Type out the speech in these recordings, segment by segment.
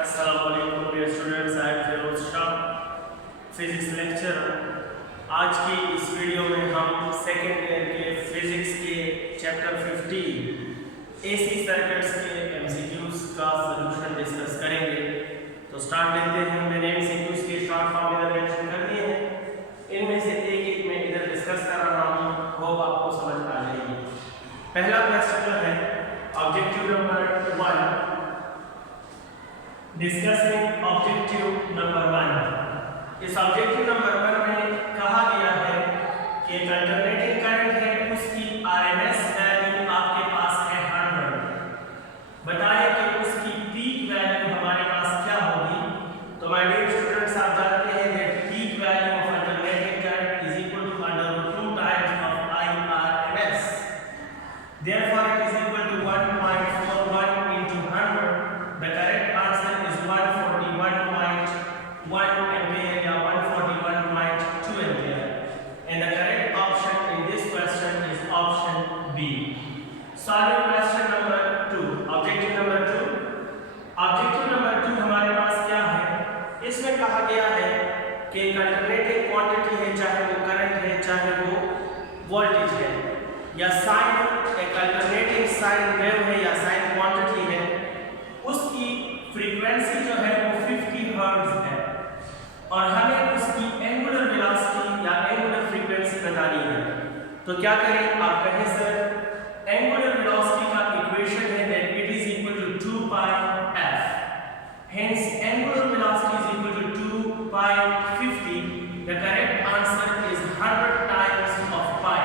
अस्सलामुअलैकुम dear students, I am Firoz Shah, physics lecturer. आज की इस वीडियो में हम सेकेंड ईयर के फिजिक्स के चैप्टर 15 एसी सर्किट्स के एमसीक्यूज का सॉल्यूशन डिस्कस करेंगे। तो स्टार्ट लेते हैं। मैंने एमसीक्यूज के शॉर्ट फॉर्म में मेंशन कर दिए हैं, इनमें से एक मैं इधर डिस्कस कर रहा हूँ, होप आपको समझ आ जाएगी। पहला क्वेश्चन जो है objective number 1, discussing objective number 1। इस ऑब्जेक्टिव नंबर 1 में कहा गया है कि एक अल्टरनेटिंग करंट है, उसकी आरएमएस वैल्यू आपके पास है 100। बताएं कि उसकी पीक वैल्यू हमारे पास क्या होगी। तो माय डियर स्टूडेंट्स, आप जानते हैं that peak value of alternating current is equal to √2 times of IRMS। Therefore, it is equal to 1.41 into 100. The correct answer is 141.1 ampere या 141.2 ampere. And the correct option in this question is option B. Solving question number 2. Objective number 2. Objective number 2 हमारे पास क्या है? इसमें कहा गया है कि एक अल्टरनेटिंग क्वांटिटी है, चाहे वो करंट है, चाहे वो वोल्टेज है, या साइन, एक अल्टरनेटिंग साइन वेव है या साइन क्वांटिटी है, उसकी फ्रीक्वेंसी जो है वो 50 हर्ट्ज है और हमें उसकी एंगुलर वेलोसिटी या एंगुलर फ्रीक्वेंसी बतानी है। तो क्या करें? आप कहें सर एंगुलर वेलोसिटी का इक्वेशन है that it is equal to 2 pi f, hence angular velocity is equal to 2 pi 50. The correct answer is 100 times of pi.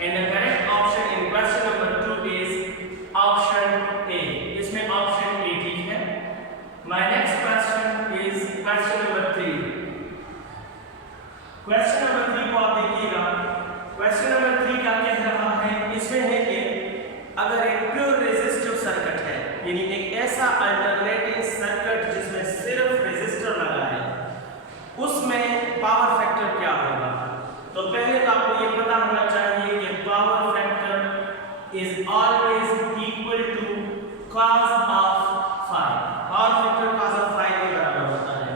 And the correct option in question number 2 is option A. इसमें option A ठीक है। My next question is question number 3. Question number 3 को आप देखिएगा। Question number 3 क्या कह रहा है? इसमें है कि अगर एक प्योर रेजिस्टिव सर्किट है, यानी एक ऐसा अल्टरनेटिंग सर्किट जिसमें सिर्फ रेजिस्टर लगा है, उसमें पावर फैक्टर क्या होगा? तो पहले तो आपको ये पता होना चाहिए कि power factor is always equal to cos of phi। Power factor cos of phi के बराबर होता है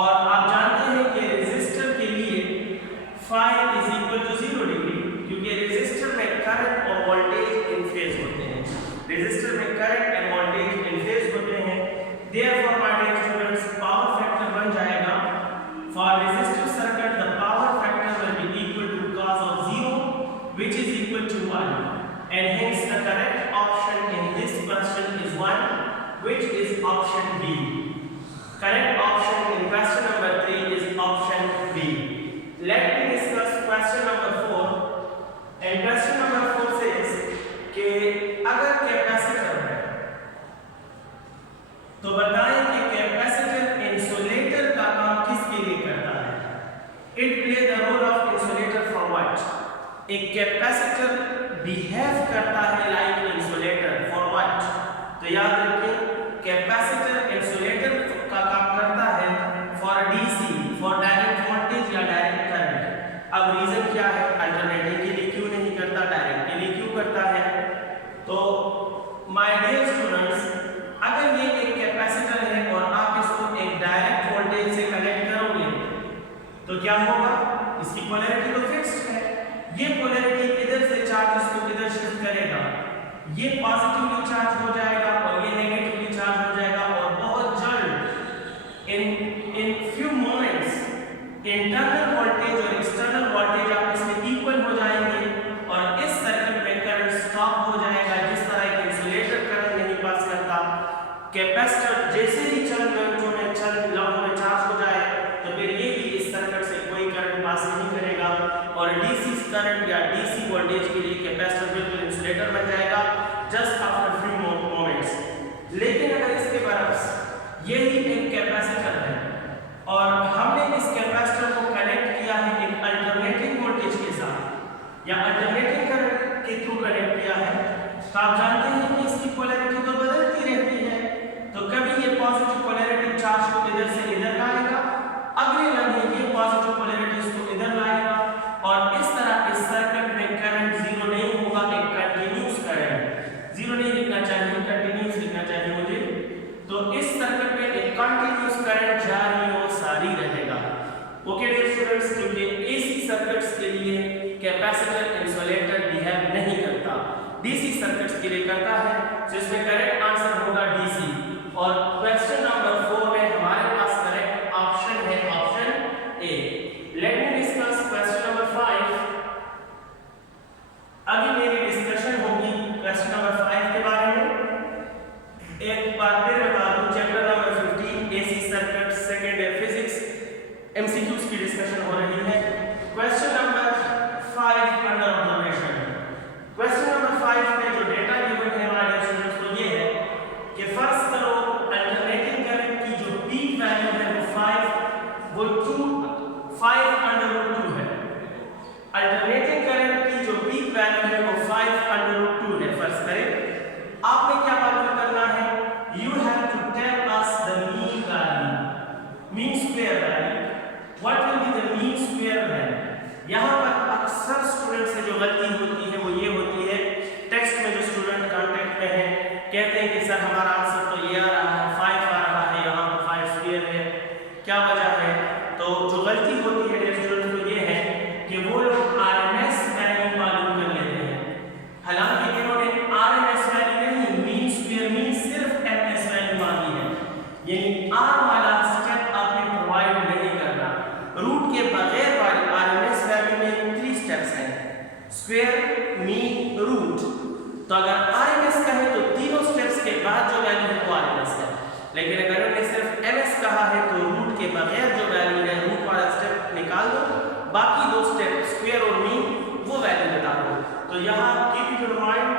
और आप जानते हैं कि रेजिस्टर के लिए phi is equal to 0 degree, क्योंकि रेजिस्टर में करंट और वोल्टेज इन फेज होते हैं। रेजिस्टर में current and voltage in phase होते हैं। Therefore my dear students, power factor बन जाएगा for resistive circuit the power factor will be equal to cos of 0 which is equal to 1, and hence the correct option in this question is 1, which is option B. Correct option in question number 3 is option B. Let me discuss question number 4. And question number 4 says कि अगर capacitor है तो बताएं कि capacitor insulator का काम किसके लिए करता है? It play the role of insulator for what? एक कैपेसिटर बिहेव करता है लाइक इंसुलेटर फॉर what? तो याद रखिए कैपेसिटर इंसुलेटर का काम करता है for DC, for direct voltage या डायरेक्ट करंट। अब रीजन क्या है? अल्टरनेटिंग के लिए क्यों नहीं करता, डायरेक्ट के लिए क्यों करता है? तो माय डियर स्टूडेंट्स, अगर ये एक कैपेसिटर है और आप इसको एक डायरेक्ट वोल्टेज से कनेक्ट करोगे तो क्या होगा? इसकी पोलैरिटी तो फिक्स्ड है। ये पोलैरिटी इधर से चार्ज इसको इधर शिफ्ट करेगा, ये पॉजिटिवली चार्ज हो जाएगा और ये नेगेटिवली चार्ज हो जाएगा और बहुत जल्द in few moments internal voltage और एक्सटर्नल वोल्टेज आप इसमें इक्वल हो जाएंगे और इस सर्किट में करंट स्टॉप हो जाएगा। जिस तरह एक इंसुलेटर करंट नहीं पास करता, कैपेसिटर जैसे ही चंद मिनटों में चंद लम्हों में चार्ज हो जाए तो फिर ये भी इस सर्किट से कोई करंट पास नहीं करेगा और डीसी करंट या डीसी वोल्टेज के लिए कैपेसिटर बिल्कुल इंसुलेटर बन जाएगा जस्ट आफ्टर फ्यू मोमेंट्स। लेकिन अगर इसके बरक्स यही एक कैपेसिटर है और हमने इस कैपेसिटर को कनेक्ट किया है एक अल्टरनेटिंग वोल्टेज के साथ या अल्टरनेटिंग करंट के थ्रू कनेक्ट किया है, तो आप जानते हैं कि इसकी पोलैरिटी तो बदलती रहती है। तो कभी ये पॉजिटिव पोलैरिटी चार्ज को इधर से इधर लाएगा, अगले लम्हे ये पॉजिटिव पोलैरिटी इसको इधर लाएगा और इस तरह इस सर्किट में करंट 0 नहीं होगा, एक कंटीन्यूअस करंट। 0 नहीं लिखना चाहिए, कंटीन्यूअस लिखना चाहिए मुझे। तो इस सर्किट के लिए करता है, तो इसमें करेक्ट आंसर होगा डीसी। और क्वेश्चन नंबर 4 में हमारे पास करेक्ट ऑप्शन है option A. Let me discuss question number 5। अभी मेरी डिस्कशन होगी क्वेश्चन नंबर 5 के बारे में। एक बार फिर बता दूं, chapter number 15 AC circuit second year physics MCQs की डिस्कशन हो रही है। Question number 5 under observation. Question number 5 में जो डेटा गिवन है हमारे स्टूडेंट्स को ये है कि फर्ज करो अल्टरनेटिंग करंट की जो पीक वैल्यू है वो 5 है। अल्टरनेटिंग करंट की जो पीक वैल्यू है वो 5 है। फर्ज करें आपने क्या मालूम करना है, you have to tell us the mean value, mean square value. What will be the mean square value? यहाँ पर अक्सर स्टूडेंट से जो गलती होती है वो ये होती है, टेक्स्ट में जो स्टूडेंट कांटेक्ट में है कहते हैं कि सर हमारा आंसर तो ये आ रहा है 5 आ रहा है, यहाँ पर 5 स्क्वायर है, क्या वजह है? तो जो गलती होती है स्टूडेंट को ये है कि वो लोग आरएमएस वैल्यू मालूम कर लेते हैं। हालांकि इन्होंने आरएमएस वैल्यू नहीं, मीन स्क्वायर मीन सिर्फ एमएस वैल्यू मांगी है, यानी आर वाला स्टेप आपने प्रोवाइड नहीं करना। रूट के बगैर वाले आरएमएस वैल्यू में 3 स्टेप्स हैं, स्क्वायर मीन रूट। तो अगर आरएमएस कहे तो तीनों स्टेप्स के बाद जो वैल्यू है वो आरएमएस है, लेकिन अगर हमने सिर्फ एमएस कहा है तो रूट के बगैर जो वैल्यू है रूट वाला स्टेप निकाल दो, बाकी 2 स्टेप स्क्वायर और मीन वो वैल्यू बता दो। तो यहाँ कीप इट इन माइंड,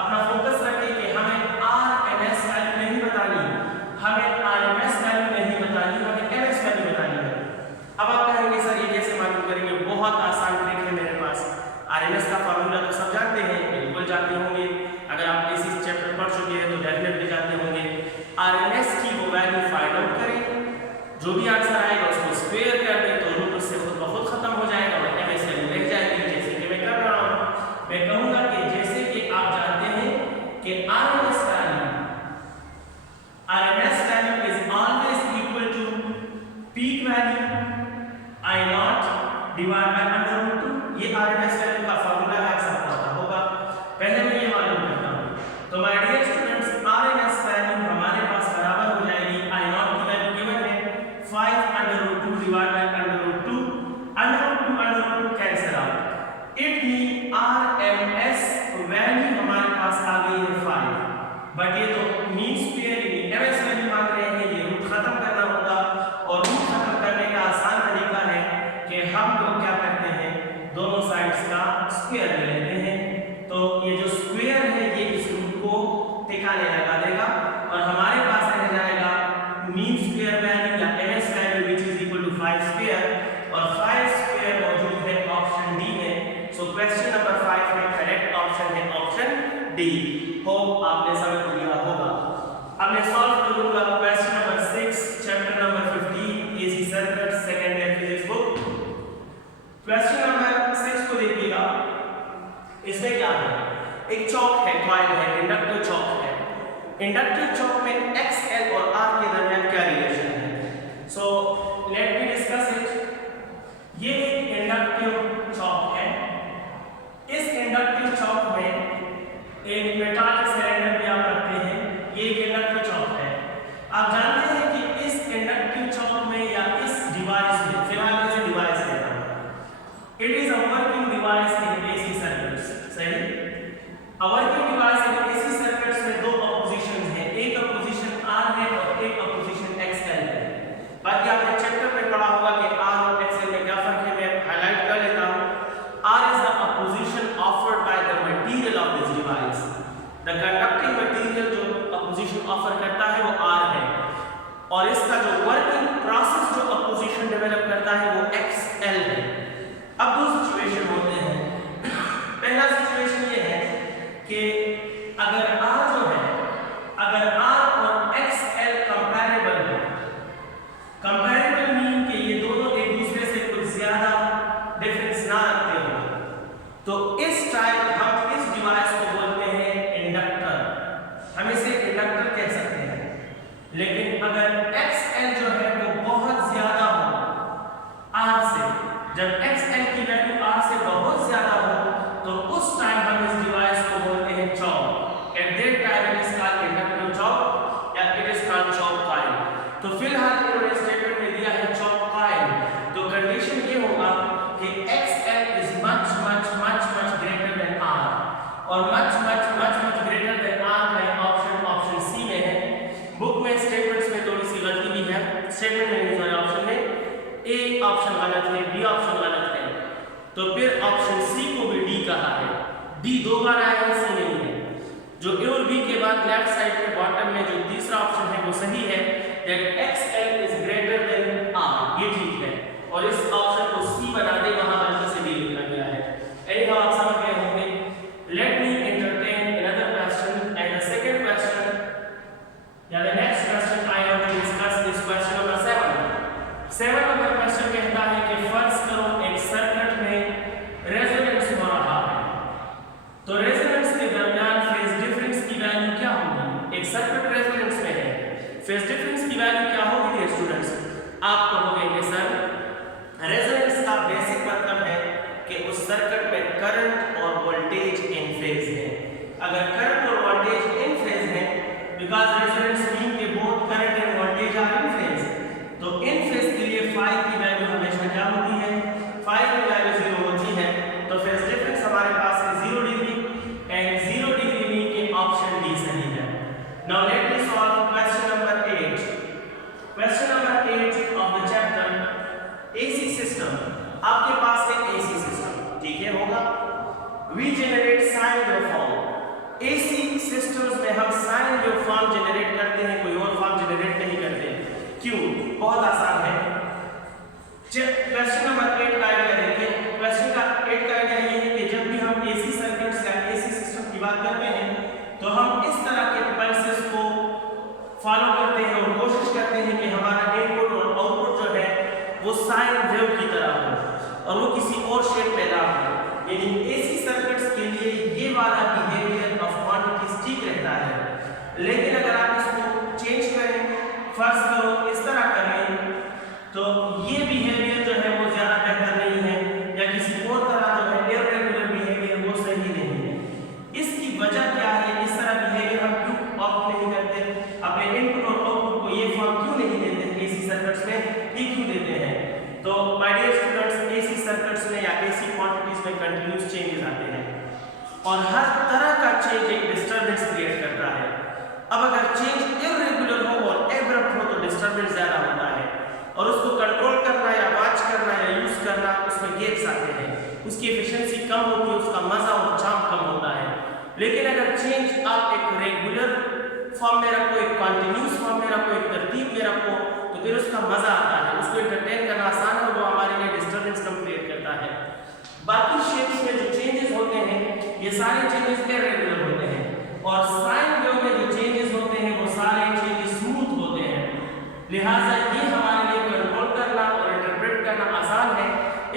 अपना फोकस रखें कि हमें आरएमएस वैल्यू नहीं बतानी, हमें आरएमएस वैल्यू नहीं बतानी, हमें एमएस वैल्यू बतानी है। अब आप कहेंगे सर ये कैसे मालूम करेंगे? बहुत आसान ट्रिक है मेरे पास। आरएमएस का फार्मूला तो सब जानते हैं, बिल्कुल जानते होंगे, अगर आप इसी चैप्टर पढ़ चुके हैं तो डेफिनेटली जानते होंगे। आरएमएस की वो वैल्यू फाइंड आउट करें, जो भी आंसर आएगा उसको स्क्वायर कर दें तो रूट उससे खुद ब खुद खत्म हो जाएगा और एमएस वैल्यू रह जाएगी। जैसे कि मैं कर रहा हूं, मैं कहूंगा कि जैसे कि आप जानते हैं कि RMS value is always equal to peak value I nought divide by under root 2। ये आरएमएस वैल्यू का फार्मूला है, आप सबको पता होगा। पहले मैं ये मालूम करता हूं। तो my dear students, RMS value हमारे पास बराबर हो जाएगी, आई नॉट की वैल्यू गिवन है 5 divide by under root 2 cancel out. It mean RMS value हमारे पास आ गई है 5, बट ये तो मीन स्क्वायर यानी एमएस वैल्यू मांग रहे हैं, ये रूट खत्म करना होगा। और रूट खत्म करने का आसान तरीका है कि हम लोग क्या करते हैं, दोनों साइड्स का स्क्वायर ले लेते हैं। तो ये जो स्क्वायर है ये इस रूट को ठिकाने लगा देगा और हमारे पास रह जाएगा मीन स्क्वायर वैल्यू या MS value which is equal to 5 square, और 5 स्क्वायर मौजूद है ऑप्शन डी में। सो क्वेश्चन नंबर 5 में करेक्ट ऑप्शन है ऑप्शन डी। होप आपने समझ लिया होगा। अब मैं सॉल्व करूंगा question number 6 chapter number 15 AC circuit second year physics book. Question number 6 को देखिएगा, इसमें क्या है, एक चौक है, कॉइल है, इंडक्टिव चौक है। इंडक्टिव चौक में XL और R के दरमियान क्या रिलेशन है? So let me discuss it. ये एक इंडक्टिव चौक है। इस इंडक्टिव चौक में एक मेटल सिलेंडर भी आप रखते हैं, ये एक इंडक्टिव चौक है। आप जानते हैं कि इस इंडक्टिव चौक में या इस डिवाइस में, फिलहाल इसे डिवाइस कहता हूं, it is a working device in AC circuits. सही, a working device in AC circuits में 2 अपोजिशंस हैं, एक अपोजिशन R है और एक अपोजिशन XL है। बाकी आपने चैप्टर में पढ़ा होगा कि R और XL में क्या फर्क है, मैं हाईलाइट कर लेता हूं। R is the opposition offered by the material of this device. The conducting material जो opposition offer करता है वो R है, और इसका जो working process जो opposition develop करता है वो XL है। अब 2 सिचुएशन होते हैं। पहला सिचुएशन ये है कि अगर R जो है, अगर R और XL कंपैरेबल है, कंपैरेबल मीन कि ये दोनों एक दूसरे से कुछ ज्यादा डिफरेंस ना रखते हो, तो इस टाइम हम इस डिवाइस को बोलते हैं इंडक्टर, हम इसे इंडक्टर कह सकते हैं। लेकिन अगर XL जो है वो बहुत ज्यादा हो R से, जब XL की वैल्यू R से बहुत ज्यादा हो तो उस टाइम हम इस डिवाइस को बोलते हैं चौक, स्टेटमेंट में नहीं, सॉरी ऑप्शन में ए ऑप्शन गलत है, बी ऑप्शन गलत है। तो फिर ऑप्शन सी को भी डी कहा है। डी दो बार आया है, सी नहीं है। जो ए और बी के बाद लेफ्ट साइड पे बॉटम में जो तीसरा ऑप्शन है वो सही है, that XL is greater than R, ये ठीक है। और इस ऑप्शन को सी बना दे, वहां गलती से डी लिखा गया है। एनी हाउ आप समझ गए होंगे। Let me entertain another question and the second question या the next question I want to discuss is question number 7। 7 number question कहता है कि फर्ज करो एक सर्किट में रेजोनेंस हो रहा है, तो रेजोनेंस के दरमियान फेज डिफरेंस की वैल्यू क्या होगी? एक सर्किट रेजोनेंस में है, फेज डिफरेंस की वैल्यू क्या होगी डियर स्टूडेंट्स? आप कहोगे कि सर रेजोनेंस का बेसिक मतलब है कि उस सर्किट में करंट और वोल्टेज इन फेज है। अगर करंट और वोल्टेज इन फेज है, बिकॉज़ रेजोनेंस मीन के both current and voltage are in phase, तो इन फेज के लिए phi की वैल्यू हमेशा क्या होती है? phi की वैल्यू 0 होती है। तो फेज डिफरेंस हमारे पास है 0 डिग्री एंड 0 डिग्री मीन के ऑप्शन डी सही है। Now let me solve question number 8। Question number 8 of the chapter AC system. आपके पास है AC सिस्टम, ठीक है, होगा। We generate sine waveform। AC systems में हम साइन वेवफॉर्म जनरेट करते हैं, कोई और फॉर्म जनरेट नहीं करते। क्यों? बहुत आसान है। क्वेश्चन नंबर 8 का आइडिया देखिए। क्वेश्चन का 8 का आइडिया ये है कि जब भी हम AC सर्किट्स या AC सिस्टम की बात करते हैं तो हम इस तरह के पल्सेस को फॉलो करते हैं और कोशिश करते हैं कि हमारा इनपुट और आउटपुट जो है वो साइन वेव की तरह हो और वो किसी और शेप में ना हो। यानी AC सर्किट्स के लिए ये वाला बिहेवियर ऑफ क्वांटिटीज ठीक रहता है, लेकिन अगर आप इसको चेंज करें, फर्ज करो इस तरह करें, तो ये बिहेवियर जो है वो ज्यादा बेहतर नहीं है, या किसी और तरह जो है इररेगुलर बिहेवियर वो सही नहीं है। इसकी वजह क्या है? इस तरह बिहेवियर हम क्यों ऑप्ट नहीं करते? अपने इनपुट और आउटपुट को ये फॉर्म क्यों नहीं देते AC सर्किट्स में? ये क्यों देते हैं? तो my dear students, AC circuits में या AC क्वांटिटीज में कंटीन्यूअस चेंजेस आते हैं और हर तरह का चेंज एक डिस्टरबेंस क्रिएट करता है। अब अगर चेंज इररेगुलर हो और एब्रप्ट हो तो डिस्टरबेंस ज्यादा होता है और उसको कंट्रोल करना या वॉच करना या यूज करना, उसमें गेप्स आते हैं, उसकी एफिशिएंसी कम होती है, उसका मजा और चार्म कम होता है। लेकिन अगर चेंज आप एक रेगुलर फॉर्म में रखो, एक कंटीन्यूअस फॉर्म में रखो, एक तरतीब में रखो, तो फिर उसका मजा आता है, उसको एंटरटेन करना आसान है, वो हमारे लिए डिस्टरबेंस कम क्रिएट करता है। बाकी शेप्स में जो चेंजेस होते हैं ये सारे चेंजेस इररेगुलर होते हैं और साइन वेव में जो चेंजेस होते हैं वो सारे चेंजेस स्मूथ होते हैं। लिहाजा ये हमारे लिए कंट्रोल करना और इंटरप्रेट करना आसान है।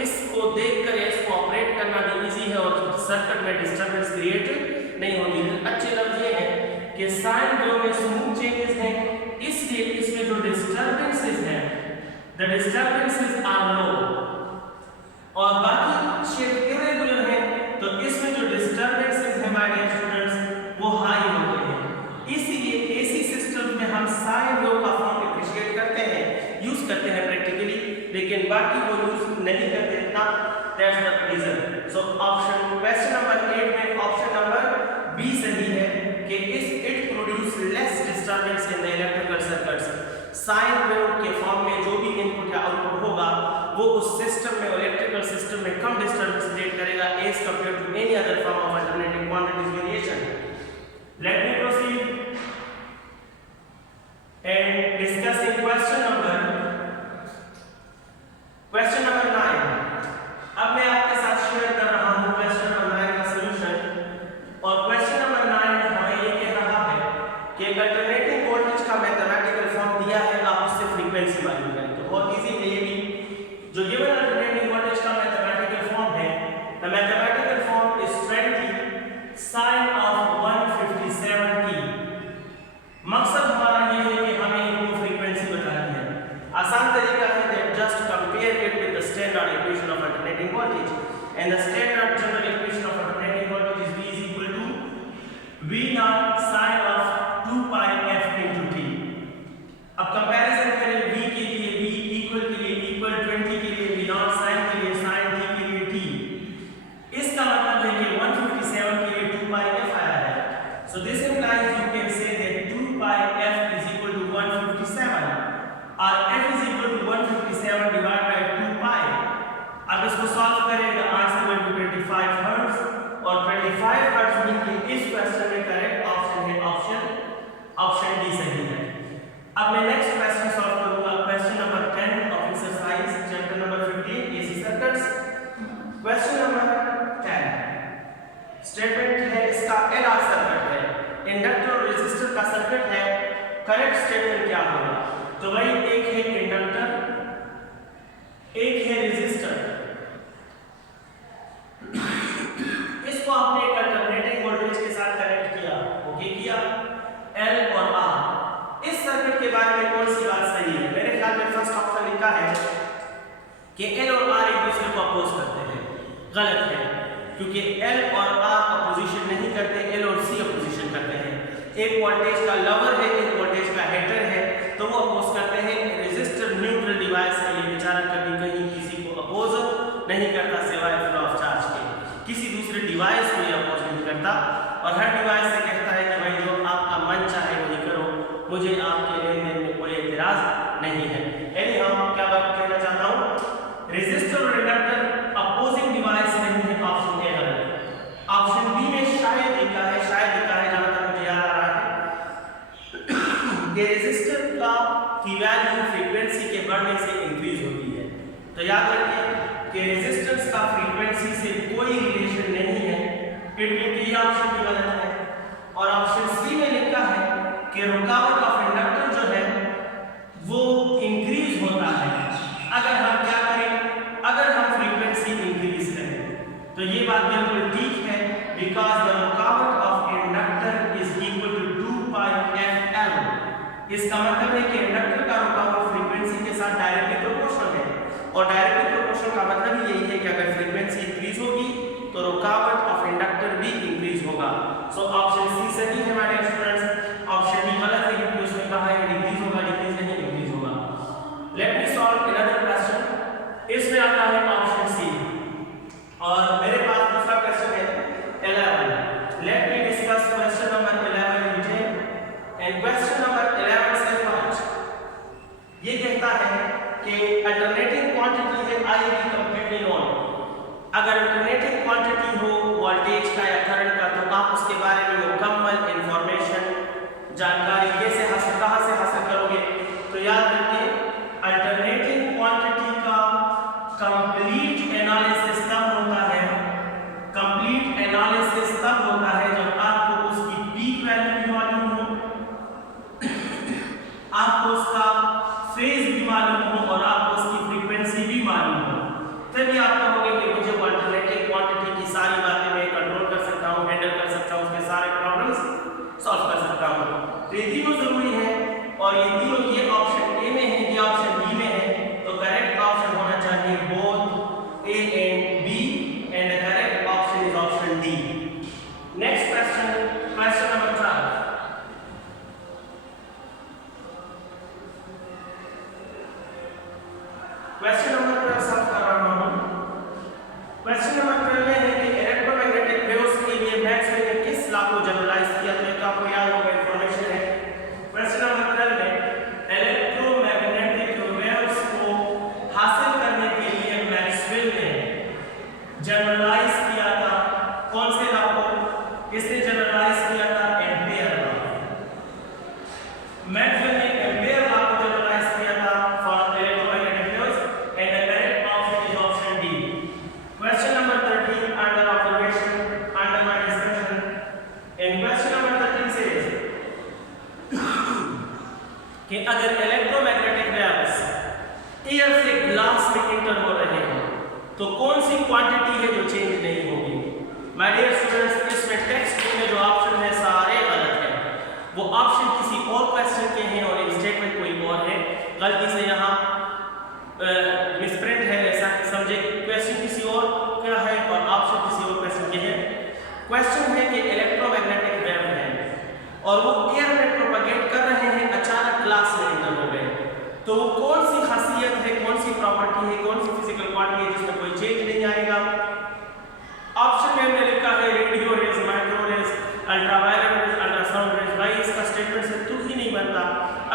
इसको देखकर इसको ऑपरेट करना भी इजी है और सर्किट में डिस्टरबेंस क्रिएट नहीं होती। अच्छे लफ्ज ये है कि साइन वेव में स्मूथ चेंजेस हैं, इसलिए इसमें जो डिस्टरबेंसेस हैं, द डिस्टरबेंसेस आर लो, और बाकी शेप इररेगुलर है तो इसमें जो डिस्टरबेंसेस हैं माय डियर स्टूडेंट्स वो हाई होते हैं। इसीलिए AC सिस्टम में हम साइन वेव का फॉर्म एप्रिशिएट करते हैं, यूज करते हैं प्रैक्टिकली, लेकिन बाकी वो यूज नहीं करते इतना। That's the reason. So option question number 8 में ऑप्शन नंबर बी सही है कि it produce less disturbance in the electrical circuits. Sine wave के फॉर्म में जो भी इनपुट या आउटपुट होगा वो उस सिस्टम में, इलेक्ट्रिकल सिस्टम में कम डिस्टरबेंस क्रिएट करेगा as compare to any other form of alternating quantities variation. Let me proceed and discussing question number 9। अब मैं आपके साथ शेयर कर रहा हूं क्वेश्चन नंबर 9 का सॉल्यूशन। और क्वेश्चन नंबर 9 हमें ये कह रहा है कि एक अल्टरनेटिंग वोल्टेज का मैथमेटिकल फॉर्म दिया है, आप उससे फ्रीक्वेंसी मालूम करें। तो बहुत इजी है ये भी। जो गिवन अल्टरनेटिंग वोल्टेज का मैथमेटिकल फॉर्म है, the mathematical form is 20 sin of 157t। मकसद हमारा ये है कि हमें इनको फ्रीक्वेंसी बतानी है। आसान तरीका है that just compare it with the standard equation of alternating voltage, and the standard general equation of alternating voltage is V is equal to V naught sin of 2 pi f into t। अब comparison करें V के लिए V, equal के लिए equal, 20 के लिए V naught, sin के लिए sin, t के लिए t। इसका मतलब है कि 157 के लिए 2 pi f आया है। So this implies you can say that 2 pi f is equal to 157 or f is correct statement क्या होगा? तो भाई एक है इंडक्टर, एक है रेजिस्टर। इसको आपने एक अल्टरनेटिंग वोल्टेज के साथ कनेक्ट किया, ओके किया, L और R। इस सर्किट के बारे में कौन सी बात सही है? मेरे ख्याल में फर्स्ट ऑप्शन लिखा है कि L और R एक दूसरे को अपोज करते हैं। गलत है, क्योंकि L और R अपोजिशन नहीं करते, L और C अपोजिशन करते हैं। एक वोल्टेज का लवर है, एक वोल्टेज का हेटर है, तो वो अपोज करते हैं। रेजिस्टर न्यूट्रल डिवाइस है, ये बेचारा कभी कहीं किसी को अपोज नहीं करता सिवाय फ्लो ऑफ चार्ज के, किसी दूसरे डिवाइस को ये अपोज नहीं करता, और हर डिवाइस से कहता है कि भाई जो आपका मन चाहे वही करो, मुझे आपके लेन देन में कोई एतराज नहीं है। यानी हम क्या बात कहना चाहता हूँ, रेजिस्टर और इंडक्टर अपोजिंग डिवाइस नहीं है। ऑप्शन ए गलत है। ऑप्शन बी में शायद लिखा है जहां तक मुझे याद आ रहा है कि रेजिस्टर की वैल्यू फ्रीक्वेंसी के बढ़ने से इंक्रीज होती है। तो याद रखिए कि रेजिस्टेंस का फ्रीक्वेंसी से कोई रिलेशन नहीं है। इट मीन ये ऑप्शन भी गलत है। और ऑप्शन सी में लिखा है कि रुकावट ऑफ इंडक्टर जो है वो इंक्रीज होता है अगर हम क्या करें, अगर हम फ्रीक्वेंसी इंक्रीज करें। तो ये बात बिल्कुल ठीक है, बिकॉज द रुकावट of inductor is equal to 2 pi FL। इसका मतलब है कि इंडक्टर का रुकावट फ्रीक्वेंसी के साथ डायरेक्टली प्रोपोर्शनल है, और डायरेक्टली प्रोपोर्शनल का मतलब यही है कि अगर फ्रीक्वेंसी इंक्रीज होगी तो रुकावट ऑफ इंडक्टर भी इंक्रीज होगा। सो ऑप्शन सी सही है हमारे स्टूडेंट्स। ऑप्शन डी गलत है, क्योंकि उसमें कहा है डिक्रीज होगा, डिक्रीज नहीं इंक्रीज होगा। Let me solve another question. इसमें आता है ऑप्शन सी, और मेरे पास दूसरा क्वेश्चन है 11। Let me discuss question number 11 मुझे, एंड क्वेश्चन नंबर 11 से व्हाट ये कहता है कि अल्टरनेटिंग क्वांटिटी है I भी कंप्लीटली नोन। अगर अल्टरनेटिंग क्वांटिटी हो वोल्टेज का या करंट का, तो आप उसके बारे में मुकम्मल इंफॉर्मेशन जानकारी कहाँ से हासिल करोगे? तो याद रखिए अल्टरनेटिंग क्वांटिटी का कंप्लीट एनालिसिस तब होता है, जब आपको उसकी पीक वैल्यू भी मालूम हो, आपको उसका फेज भी मालूम हो, और आपको उसकी फ्रीक्वेंसी भी मालूम हो। तभी आप कहोगे कि मुझे अल्टरनेटिव क्वांटिटी की सारी बातें मैं कंट्रोल कर सकता हूँ, हैंडल कर सकता हूँ, उसके सारे प्रॉब्लम्स सॉल्व कर सकता हूँ। तो ये तीनों जरूरी है, और ये तीनों, ये ऑप्शन ए में है, ये ऑप्शन बी में है। तो करेक्ट ऑप्शन होना चाहिए both A and B, and the correct option is option D. Next question, question number 12। Question number 12 solve कर रहा हूं। क्वेश्चन नंबर 12 में है कि इलेक्ट्रोमैग्नेटिक वेव्स के लिए मैक्सवेल ने किस लॉ को जनरलाइज किया? तो ये तो आपको याद होगा, इंफॉर्मेशन है। क्वेश्चन नंबर 12 में इलेक्ट्रोमैग्नेटिक वेव्स को हासिल करने के लिए मैक्सवेल ने जनरलाइज किया था कौन से लॉ को? किसने जनरलाइज किया था? Ampere law. मैक्सवेल ने एम्पियर लॉ को जनरलाइज किया था for electromagnetic waves, and the correct option is option D. Question number 13 under observation, under my discussion, and question number 13 says कि अगर इलेक्ट्रोमैग्नेटिक वेव्स एयर से glass में inter हो रहे हो तो कौन सी क्वांटिटी है जो चेंज नहीं होगी? माय डियर स्टूडेंट्स, इसमें टेक्स्ट बुक में जो ऑप्शन है सारे गलत हैं। वो ऑप्शन किसी और क्वेश्चन के हैं और स्टेटमेंट कोई और है। गलती से यहाँ मिसप्रिंट है, ऐसा समझे। क्वेश्चन किसी और का है और ऑप्शन किसी और क्वेश्चन के हैं। क्वेश्चन है कि इलेक्ट्रोमैग्नेटिक वेव है और वो एयर में प्रोपेगेट कर रहे हैं, अचानक ग्लास में इंटर हो गए, तो वो कौन सी खासियत है, कौन सी प्रॉपर्टी है, कौन सी फिजिकल क्वांटिटी है जिसमें कोई चेंज नहीं आएगा? ऑप्शन में हमने लिखा है radio rays, micro rays, ultraviolet rays, ultrasound rays. भाई इसका स्टेटमेंट से तुक ही नहीं बनता।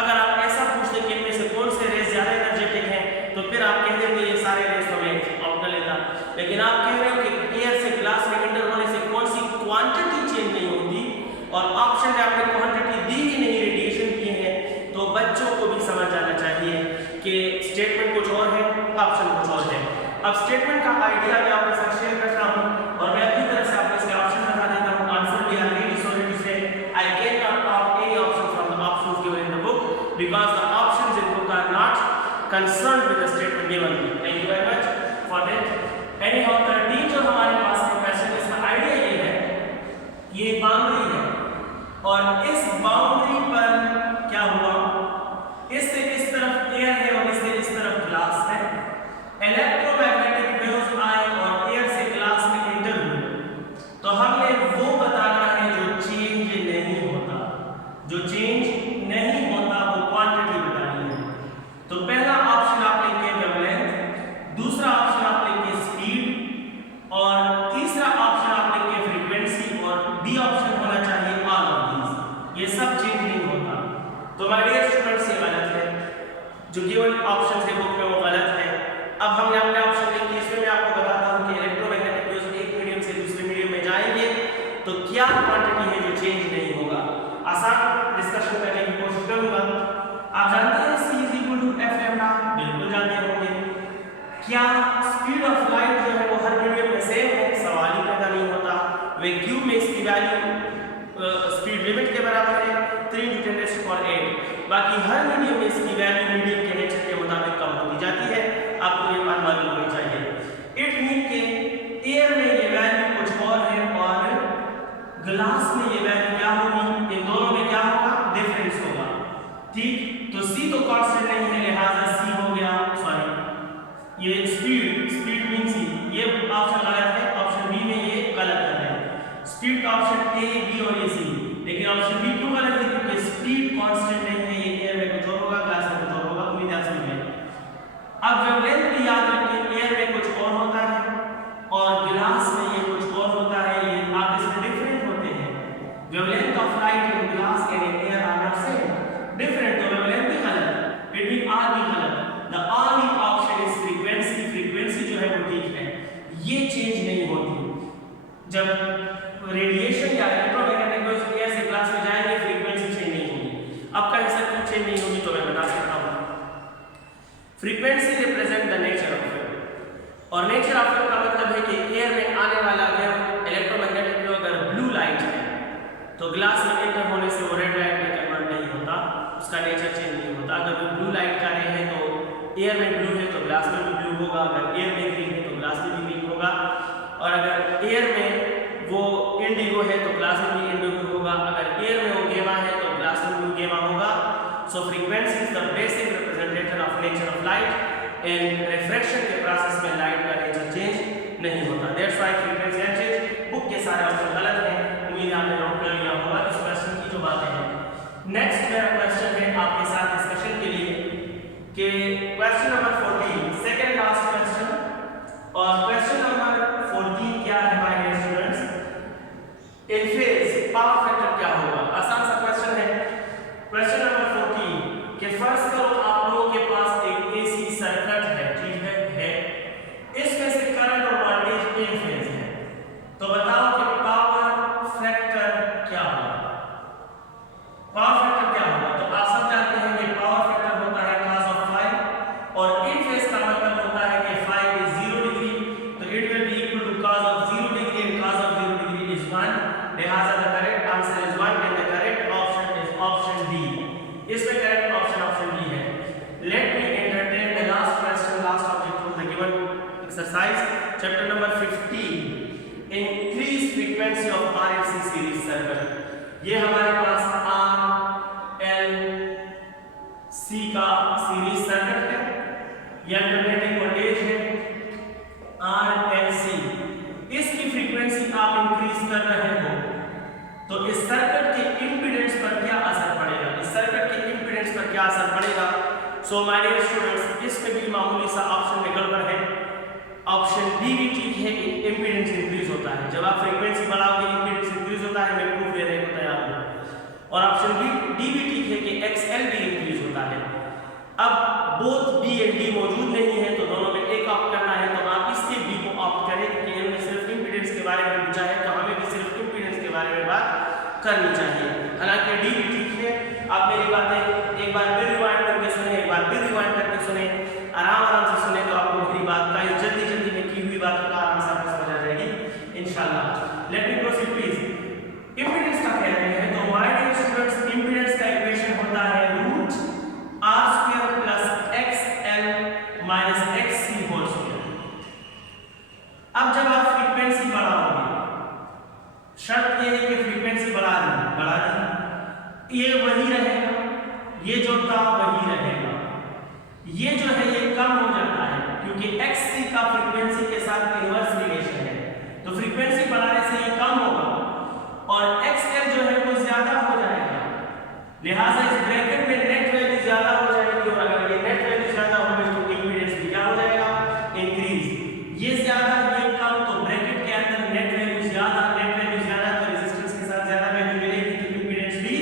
अगर आप ऐसा पूछते कि इनमें से कौन से रेज ज्यादा एनर्जेटिक हैं, तो फिर आप कह देंगे ये सारे रेज तो मैं आउट कर लेता। लेकिन आप कह रहे हो कि एयर से ग्लास में इंटर होने से कौन सी क्वांटिटी चेंज नहीं होती, और ऑप्शन में आपने क्वांटिटी दी ही नहीं, रेडिएशन की है। तो बच्चों को भी समझ आना चाहिए कि स्टेटमेंट कुछ और है, ऑप्शन कुछ और है। अब स्टेटमेंट का आइडिया मैं आपके साथ शेयर करता हूं, और मैं अपनी तरफ से आपको इसके ऑप्शन बता देता हूं। आंसर भी आर रियली सॉरी टू से I can not talk any option from the options given in the book, और इस बाउंड्री पर क्या हुआ, इससे इस तरफ एयर है और इससे इस तरफ ग्लास है, इलेक्ट्रोमैग्नेटिक वेव्स आए और एयर से ग्लास में इंटर हुए, तो हमने वो बताना है जो चेंज नहीं होता, जो चेंज नहीं होता वो क्वांटिटी बतानी है। तो पहला ऑप्शन आप लेंगे वेवलेंथ, दूसरा ऑप्शन आप लेंगे स्पीड और तीसरा ऑप्शन आप लेंगे फ्रीक्वेंसी और डी ऑप्शन होना चाहिए ऑल ऑफ दीज। ये सब चेंज नहीं होता। तो माय डियर स्टूडेंट्स ये गलत है, जो गिवन ऑप्शन है बुक में वो गलत है। अब हमने अपने ऑप्शन लिखे, इसमें मैं आपको बताता हूं कि इलेक्ट्रोमैग्नेटिक वेव्स एक मीडियम से दूसरे मीडियम में जाएंगे तो क्या क्वांटिटी है जो चेंज नहीं होगा। आसान डिस्कशन करने की कोशिश करूंगा। आप जानते हैं c f लैम्डा, बिल्कुल जानते होंगे। क्या स्पीड ऑफ लाइट जो है वो हर मीडियम में सेम है? सवाल ही पैदा नहीं होता। वैक्यूम में इसकी वैल्यू स्पीड लिमिट के बराबर है 3 × 10⁸। बाकी हर मीडियम में इसकी वैल्यू मीडियम के नेचर के मुताबिक कम होती जाती है। आपको ये बात मालूम होनी चाहिए। इट मीन के एयर में ये वैल्यू कुछ और है और ग्लास में ये वैल्यू क्या होगी, इन दोनों में क्या होगा, डिफरेंस होगा। ठीक, तो c तो कांस्टेंट नहीं है, लिहाजा c हो गया, सॉरी ये स्पीड मीन c, ये ऑप्शन गलत है। ऑप्शन बी में ये गलत है। स्पीड का ऑप्शन ए, बी और ए, सी, लेकिन ऑप्शन बी क्यों गलत है? क्योंकि स्पीड कांस्टेंट नहीं है, ये एयर में कुछ और होगा, ग्लास में कुछ और होगा। उम्मीद है समझ में। अब वेवलेंथ भी याद रखिए, एयर में कुछ और होता है और ग्लास में ये कुछ और होता है, ये आप इसमें डिफरेंट होते हैं। Wavelength of light in glass and in air are not same, different. तो वेवलेंथ भी गलत, इट मीन आर भी गलत। The only option is frequency. Frequency जो है वो ठीक है, ये चेंज नहीं होती। जब रेडिएशन या इलेक्ट्रोमैग्नेटिक वेव्स एयर से ग्लास में जाएंगे फ्रीक्वेंसी चेंज नहीं होगी। अब का हिस्सा क्यों चेंज नहीं होगी तो मैं बता सकता हूं। Frequency represent the nature of wave और नेचर ऑफ वेव का मतलब है कि एयर में आने वाला वेव इलेक्ट्रोमैग्नेटिक वेव अगर ब्लू लाइट है तो ग्लास में एंटर होने से वो रेड लाइट में कन्वर्ट नहीं होता, उसका नेचर चेंज नहीं होता। अगर वो ब्लू लाइट का रे है तो एयर में ब्लू है तो ग्लास में भी ब्लू होगा, अगर एयर में ग्रीन है तो ग्लास में भी ग्रीन होगा, और अगर एयर में वो इंडिगो है तो ग्लास में भी इंडिगो होगा, अगर एयर में वो गेमा है तो ग्लास में भी गेमा होगा। So frequency is the basic representation of nature of light and refraction के प्रोसेस में लाइट का नेचर चेंज नहीं होता। That's why frequency and change. Book के सारे ऑप्शन गलत हैं, उम्मीद है आपने नोट कर लिया होगा इस क्वेश्चन की जो बातें हैं। नेक्स्ट मेरा क्वेश्चन है आपके साथ डिस्कशन के लिए कि question number 14, second last question, और क्वेश्चन नंबर 14 क्या है my dear students? In phase power factor क्या होगा? आसान सा क्वेश्चन है। क्वेश्चन नंबर 14 के फर्ज करो आप लोगों के पास एक एसी सर्किट है, ठीक है, इसमें से करंट और वोल्टेज इन फेज है, तो बताओ कि पावर फैक्टर क्या होगा? पावर फैक्टर क्या होगा? तो आप सब जानते हैं कि पावर फैक्टर होता है cos of phi, और इन फेज का मतलब होता है कि phi is 0 डिग्री, तो it will be equal to cos of 0 degree and cos of 0 degree is 1, लिहाजा the correct answer is 1 and the correct option is option D. इसमें correct option D है। Let me entertain the last question, last object of the given exercise, chapter number 15, increase frequency of RLC series circuit. ये हमारे पास C का series circuit है, यह alternating voltage है RLC। इसकी फ्रीक्वेंसी आप इंक्रीज कर रहे हो तो इस सर्किट के इंपीडेंस पर क्या असर पड़ेगा? इस सर्किट के इंपीडेंस पर क्या असर पड़ेगा? सो माय डियर स्टूडेंट्स, इसमें भी मामूली सा ऑप्शन में गड़बड़ है। ऑप्शन डी भी ठीक है कि इंपीडेंस इंक्रीज होता है, जब आप फ्रीक्वेंसी बढ़ाओगे इंपीडेंस इंक्रीज होता है, मैं प्रूफ देने को तैयार हूं। और ऑप्शन डी भी ठीक है कि XL भी इंक्रीज होता है। अब बोथ बी एंड डी मौजूद नहीं है तो दोनों में एक ऑप्ट करना है, तो आप इसके बी को ऑप्ट करें कि इन्होंने सिर्फ इंपीडेंस के बारे में पूछा है तो हमें भी सिर्फ इंपीडेंस के बारे में बात करनी चाहिए। हालांकि डी भी ठीक है। आप मेरी बातें एक बार फिर रिवाइंड करके सुने, एक बार फिर रिवाइंड करके सुने, आराम से सुने तो आपको मेरी बात का जल्दी में की हुई बातों का आराम से आपको समझ आ जाएगी इंशाल्लाह। Late me proceed please. Impedance का कह रहे हैं तो माय डियर स्टूडेंट्स, इंपीडेंस का इक्वेशन होता है √r² + XL - XC²। अब जब आप फ्रीक्वेंसी बढ़ाओगे, शर्त यह है कि फ्रीक्वेंसी बढ़ा दी, ये वही रहेगा, ये जो था वही रहेगा। ये जो है ये कम हो जाता है क्योंकि XC का फ्रीक्वेंसी के साथ इनवर्स रिलेशन है, तो फ्रीक्वेंसी बढ़ाने से ये कम होगा और XL जो है वो ज्यादा हो जाएगा, लिहाजा इस ब्रैकेट में नेट वैल्यू ज्यादा हो जाएगी और अगर ये नेट वैल्यू ज्यादा हो गई तो इंपीडेंस भी क्या हो जाएगा, इंक्रीज। ये ज्यादा ये कम, तो ब्रैकेट के अंदर नेट वैल्यू ज्यादा तो रेजिस्टेंस के साथ ज्यादा वैल्यू मिलेगी तो इंपीडेंस भी,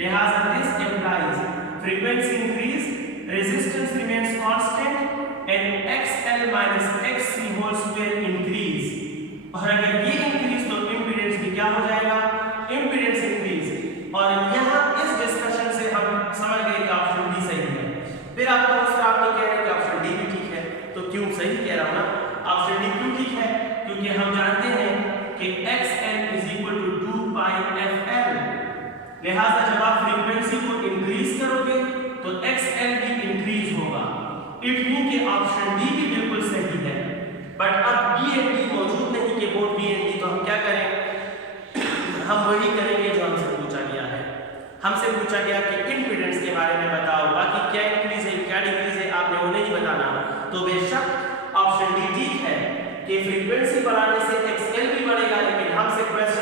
लिहाजा this implies frequency increase, resistance remains constant and XL minus XC whole square increase। और अगर ये इंक्रीज तो इंपीडेंस भी क्या हो जाएगा, इंपीडेंस इंक्रीज। और यहाँ इस डिस्कशन से हम समझ गए कि ऑप्शन डी सही है। फिर आपको आप तो कह रहे हैं कि ऑप्शन डी भी ठीक है, तो क्यों सही कह रहा हूँ ना, ऑप्शन डी क्यों ठीक है, क्योंकि हम जानते हैं कि XL is equal to 2 pi FL, लिहाजा जब आप फ्रीक्वेंसी को इंक्रीज करोगे तो XL भी इंक्रीज होगा। इट मीन कि ऑप्शन डी भी बिल्कुल सही है। बट अब बी एंड डी मौजूद नहीं कि बोर्ड बी एंड डी, तो हम क्या करें, हम वही करेंगे जो हमसे पूछा गया है। हमसे पूछा गया कि इंपीडेंस के बारे में बताओ, बाकी क्या इंक्रीज है क्या डिक्रीज है आपने वो नहीं बताना। तो बेशक ऑप्शन डी ठीक है कि फ्रीक्वेंसी बढ़ाने से XL भी बढ़ेगा, लेकिन हमसे क्वेश्चन